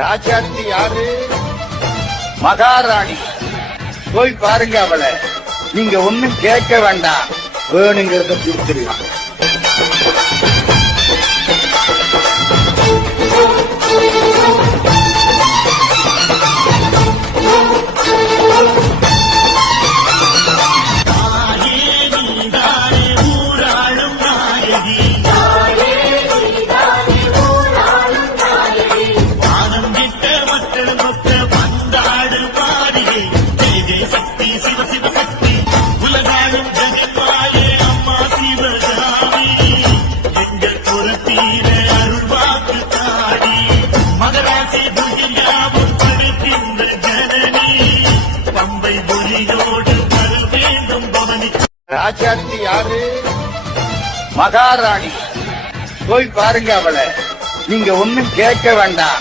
ராஜாத்தி யாரு? மகாராணி. போய் பாருங்க அவளை. நீங்க ஒண்ணும் கேட்க வேண்டாம், வேணுங்கிறத கொடுத்துடலாம். ராஜாத்தி யாரு? மகாராணி. போய் பாருங்க அவளை. நீங்க ஒண்ணும் கேட்க வேண்டாம்,